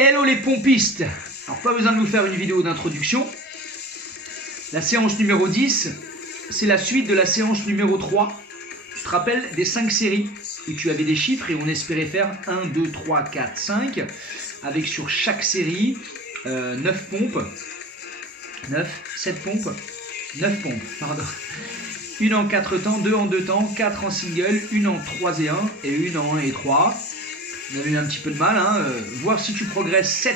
Hello les pompistes. Alors pas besoin de vous faire une vidéo d'introduction. La séance numéro 10, c'est la suite de la séance numéro 3. Tu te rappelles des 5 séries où tu avais des chiffres et on espérait faire 1, 2, 3, 4, 5 avec sur chaque série 9 pompes. 7 pompes. 9 pompes, pardon. Une en 4 temps, 2 en 2 temps, 4 en single, une en 3 et 1 et une en 1 et 3. On avait eu un petit peu de mal, voir si tu progresses 7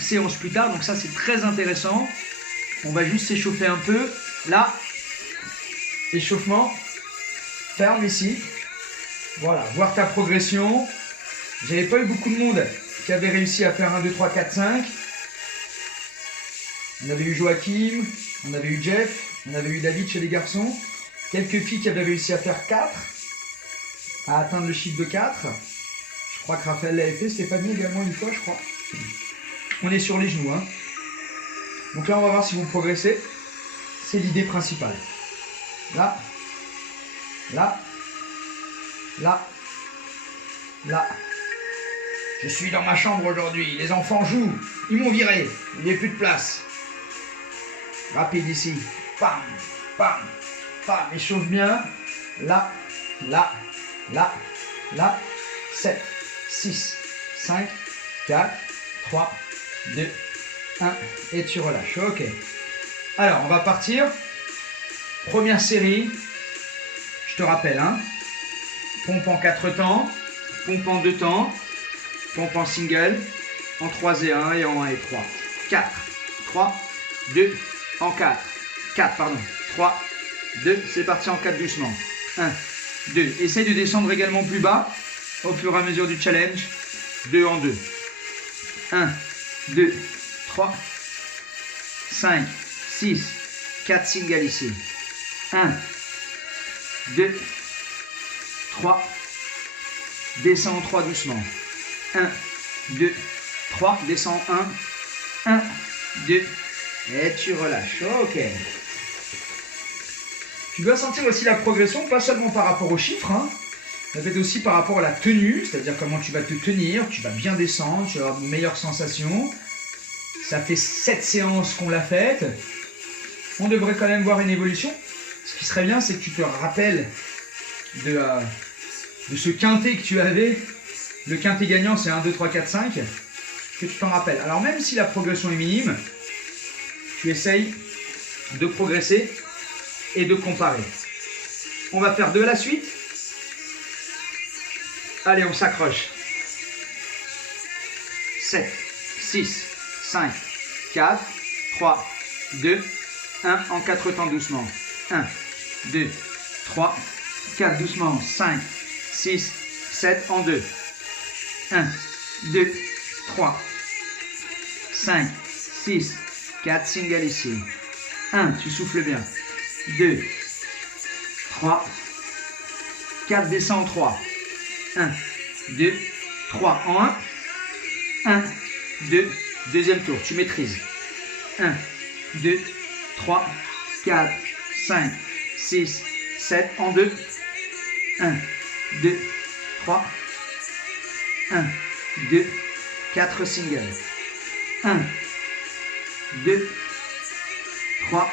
séances plus tard, donc ça c'est très intéressant. On va juste s'échauffer un peu. Là, échauffement, ferme ici. Voilà, voir ta progression. J'avais pas eu beaucoup de monde qui avait réussi à faire 1, 2, 3, 4, 5. On avait eu Joachim, on avait eu Jeff, on avait eu David chez les garçons. Quelques filles qui avaient réussi à faire 4, à atteindre le chiffre de 4. Je crois que Raphaël l'avait fait, Stéphanie également une fois, je crois. On est sur les genoux. Donc là, on va voir si vous progressez. C'est l'idée principale. Là, là, là, là. Je suis dans ma chambre aujourd'hui. Les enfants jouent. Ils m'ont viré. Il n'y a plus de place. Rapide ici. Pam, pam, pam. Échauffe bien. Là, là, là, là. 7, 6, 5, 4, 3, 2, 1. Et tu relâches. Ok. Alors, on va partir. Première série. Je te rappelle, pompe en 4 temps. Pompe en 2 temps. Pompe en single. En 3 et 1 et en 1 et 3. 4, 3, 2, en 4. 4, pardon. 3, 2. C'est parti en 4 doucement. 1, 2. Essaye de descendre également plus bas. Au fur et à mesure du challenge, 2 en 2. 1, 2, 3, 5, 6, 4 singles ici. 1, 2, 3, descends en 3 doucement. 1, 2, 3, descends 1, 1, 2, et tu relâches. Ok. Tu dois sentir aussi la progression, pas seulement par rapport aux chiffres, ça peut être aussi par rapport à la tenue, c'est-à-dire comment tu vas te tenir, tu vas bien descendre, tu vas avoir de meilleures sensations. Ça fait 7 séances qu'on l'a faite. On devrait quand même voir une évolution. Ce qui serait bien, c'est que tu te rappelles de ce quintet que tu avais. Le quintet gagnant, c'est 1, 2, 3, 4, 5. Que tu t'en rappelles. Alors même si la progression est minime, tu essayes de progresser et de comparer. On va faire 2 à la suite. Allez, on s'accroche. 7, 6, 5, 4, 3, 2, 1. En 4 temps doucement. 1, 2, 3, 4 doucement. 5, 6, 7 en 2. 1, 2, 3, 5, 6, 4 singles ici. 1, tu souffles bien. 2, 3, 4 descends en 3. 1, 2, 3 en 1. 1, 2, deuxième tour, tu maîtrises. 1, 2, 3, 4, 5, 6, 7 en 2. 1, 2, 3, 1, 2, 4 singles. 1, 2, 3,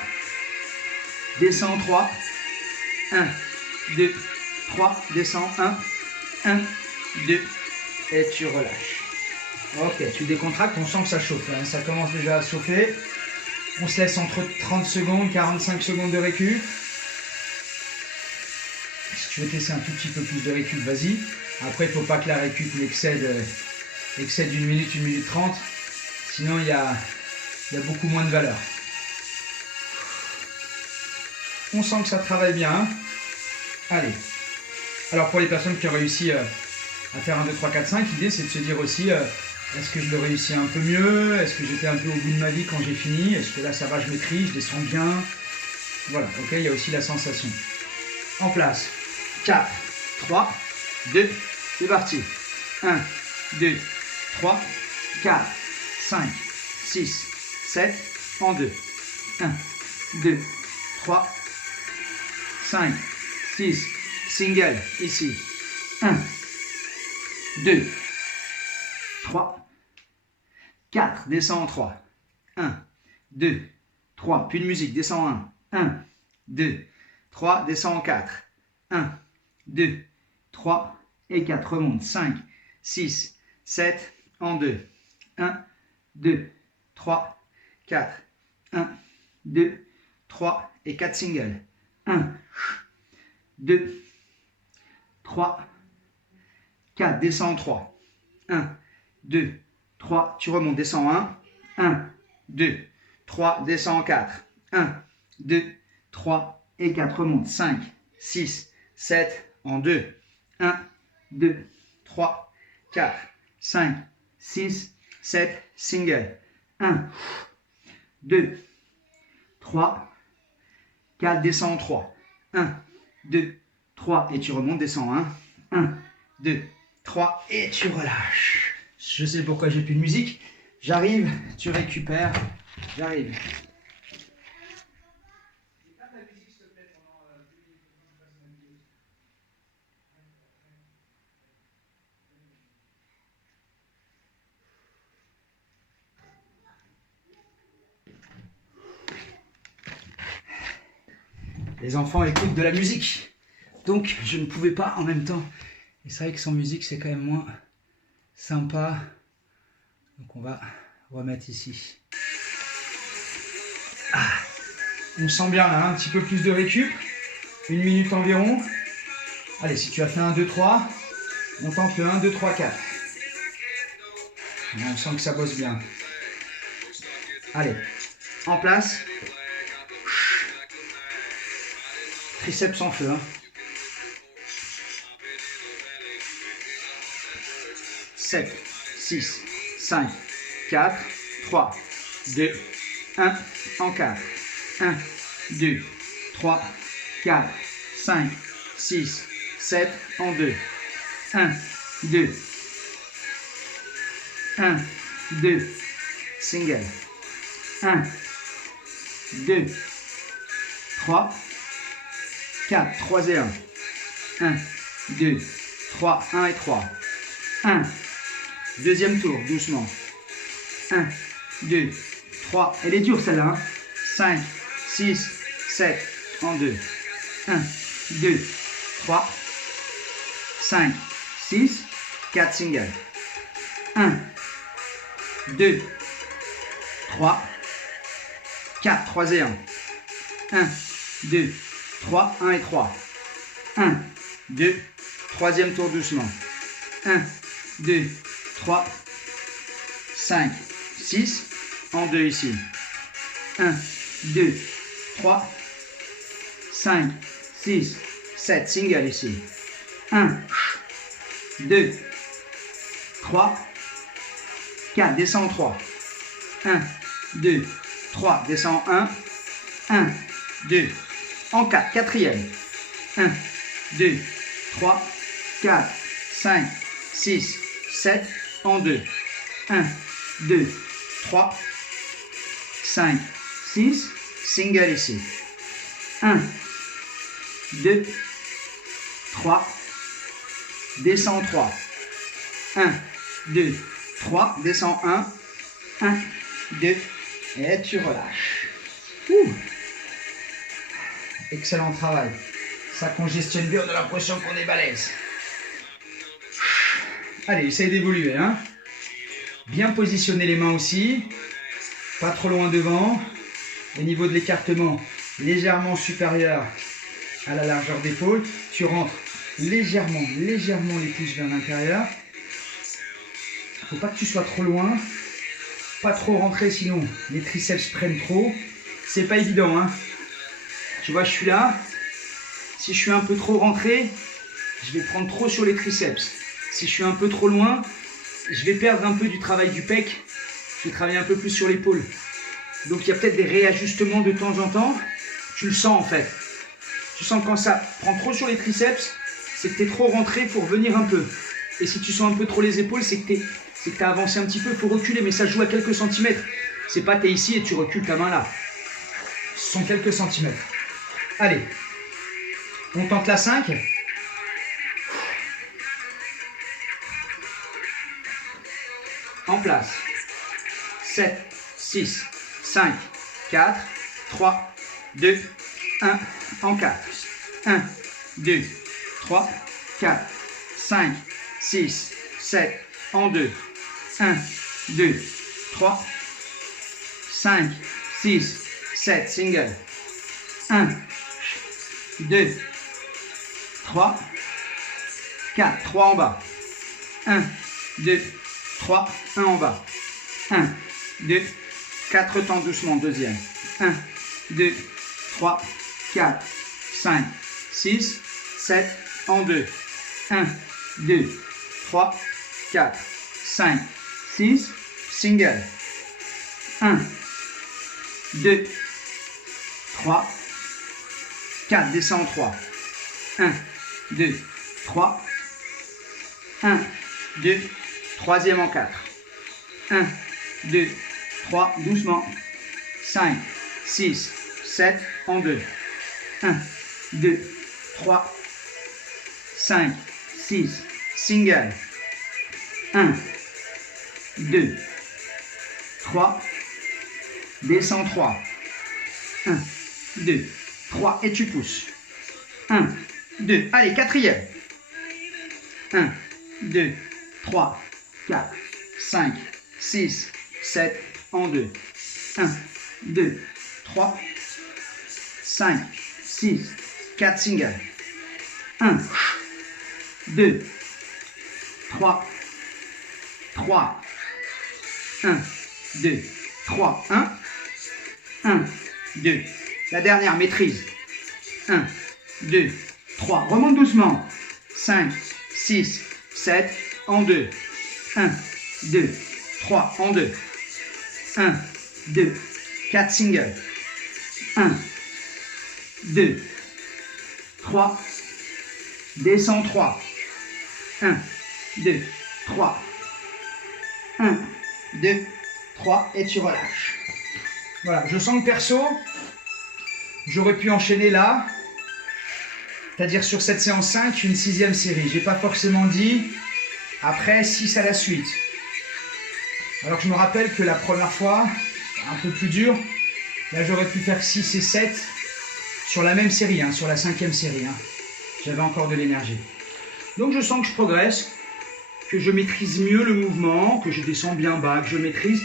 descends 3. 1, 2, 3, descends 1. 1, 2, et tu relâches. Ok, tu décontractes, on sent que ça chauffe. Ça commence déjà à chauffer. On se laisse entre 30 secondes, 45 secondes de récup. Si tu veux te laisser un tout petit peu plus de récup, vas-y. Après, il ne faut pas que la récup excède 1 minute, 1 minute 30. Sinon, il y a beaucoup moins de valeur. On sent que ça travaille bien. Allez. Alors pour les personnes qui ont réussi à faire 1, 2, 3, 4, 5, l'idée c'est de se dire aussi est-ce que je le réussis un peu mieux? Est-ce que j'étais un peu au bout de ma vie quand j'ai fini? Est-ce que là ça va, je maîtrise, je descends bien? Voilà, ok, il y a aussi la sensation. En place. 4, 3, 2, c'est parti. 1, 2, 3, 4, 5, 6, 7, en 2. 1, 2, 3, 5, 6, single, ici. 1, 2, 3, 4, descends en 3. 1, 2, 3. Puis de musique, descends en 1. 1, 2, 3, descends en 4. 1, 2, 3 et 4. Remonte. 5, 6, 7, en 2. 1, 2, 3, 4. 1, 2, 3 et 4 singles. 1, 2, 3, 4. Descends en 3. 1, 2, 3. Tu remontes, descends en 1. 1, 2, 3. Descends en 4. 1, 2, 3 et 4. Remonte. 5, 6, 7 en 2. 1, 2, 3, 4, 5, 6, 7, single. 1, 2, 3, 4, descends en 3. 1, 2, 3 et tu remontes, descends en 1. 1, 2, 3 et tu relâches. Je sais pourquoi j'ai plus de musique. J'arrive, tu récupères. J'arrive. Les enfants écoutent de la musique, donc je ne pouvais pas en même temps. Et c'est vrai que sans musique, c'est quand même moins sympa. Donc on va remettre ici. Ah, on sent bien là, un petit peu plus de récup. 1 minute environ. Allez, si tu as fait 1, 2, 3, on tente le 1, 2, 3, 4. On sent que ça bosse bien. Allez, en place. Triceps en feu. 7, 6, 5, 4, 3, 2, 1, en 4. 1, 2, 3, 4, 5, 6, 7, en 2. 1, 2, 1, 2, single. 1, 2, 3, 4, 3 et 1. 1, 2, 3, 1 et 3. 1. Deuxième tour, doucement. 1, 2, 3. Elle est dure celle-là. Hein. 5, 6, 7, en 2. 1, 2, 3, 5, 6, 4 singles. 1, 2, 3, 4, 3 et 1. 1, 2, 3, 1 et 3. 1, 2, troisième tour doucement. 1, 2, 3, 5, 6, en 2 ici. 1, 2, 3, 5, 6, 7, single ici. 1, 2, 3, 4, descends en 3. 1, 2, 3, descends en 1. 1, 2, en 4, quatrième. 1, 2, 3, 4, 5, 6, 7, en 2. 1, 2, 3, 5, 6, single ici. 1, 2, 3, descends 3. 1, 2, 3, descends 1. 1, 2, et tu relâches. Ouh. Excellent travail. Ça congestionne bien, on a l'impression qu'on est balèze. Allez, essaye d'évoluer. Hein. Bien positionner les mains aussi. Pas trop loin devant. Au niveau de l'écartement, légèrement supérieur à la largeur d'épaule. Tu rentres légèrement les pouces vers l'intérieur. Il ne faut pas que tu sois trop loin. Pas trop rentrer, sinon les triceps prennent trop. C'est pas évident. Hein. Tu vois, je suis là. Si je suis un peu trop rentré, je vais prendre trop sur les triceps. Si je suis un peu trop loin, je vais perdre un peu du travail du pec. Je vais travailler un peu plus sur l'épaule. Donc il y a peut-être des réajustements de temps en temps. Tu le sens en fait. Tu sens que quand ça prend trop sur les triceps, c'est que tu es trop rentré pour venir un peu. Et si tu sens un peu trop les épaules, c'est que tu as avancé un petit peu. Il faut reculer, mais ça joue à quelques centimètres. C'est pas tu es ici et tu recules ta main là. Ce sont quelques centimètres. Allez, on tente la 5. En place. 7, 6, 5, 4, 3, 2, 1, en 4. 1, 2, 3, 4, 5, 6, 7, en 2. 1, 2, 3, 5, 6, 7, single. 1, 2, 3, 4, 3 en bas. 1, 2, 3, 1 en bas. 1, 2, 4 temps doucement, deuxième. 1, 2, 3, 4, 5, 6, 7, en 2. 1, 2, 3, 4, 5, 6, single. 1, 2, 3, 4, descend en 3. 1, 2, 3, 1, 2, troisième en 4. 1, 2, 3, doucement. 5, 6, 7, en 2. 1, 2, 3, 5, 6, single. 1, 2, 3, descends 3. 1, 2, 3, et tu pousses. 1, 2, allez, quatrième. 1, 2, 3, 4, 5, 6, 7, en 2. 1, 2, 3, 5, 6, 4, single. 1, 2, 3, 3, 1, 2, 3, 1, 1, 2. La dernière, maîtrise. 1, 2, 3. Remonte doucement. 5, 6, 7, en 2. 1, 2, 3, en 2. 1, 2, 4, single. 1, 2, 3, descends 3. 1, 2, 3. 1, 2, 3, et tu relâches. Voilà, je sens que perso, j'aurais pu enchaîner là, c'est-à-dire sur cette séance 5, une 6e série. J'ai pas forcément dit après 6 à la suite. Alors que je me rappelle que la première fois, un peu plus dur, là j'aurais pu faire 6 et 7 sur la même série, hein, sur la 5e série. Hein. J'avais encore de l'énergie. Donc je sens que je progresse, que je maîtrise mieux le mouvement, que je descends bien bas, que je maîtrise.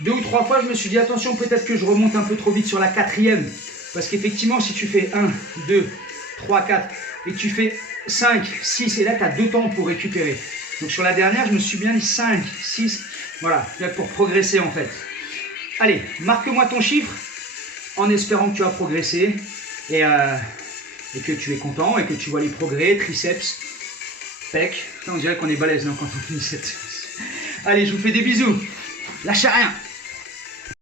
2 ou 3 fois, je me suis dit, attention, peut-être que je remonte un peu trop vite sur la 4e. Parce qu'effectivement, si tu fais 1, 2, 3, 4, et tu fais 5, 6, et là, tu as 2 temps pour récupérer. Donc sur la dernière, je me suis bien dit 5, 6, voilà, pour progresser en fait. Allez, marque-moi ton chiffre, en espérant que tu as progressé, et que tu es content, et que tu vois les progrès, triceps, pec. On dirait qu'on est balèze, non, quand on finit cette séance. Allez, je vous fais des bisous. Lâchez rien.